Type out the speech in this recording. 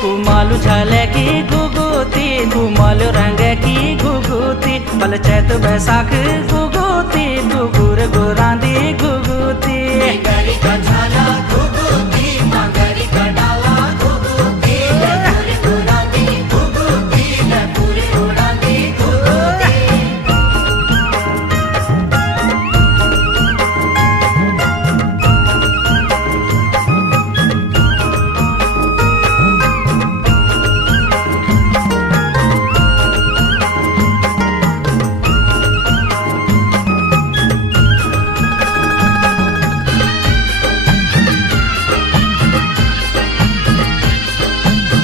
कुमालू झाले की घुघुती कुमालू रंग की घुघुती बल चैत बैसाख घुघुती घुघुर गुरांदी घुघुती।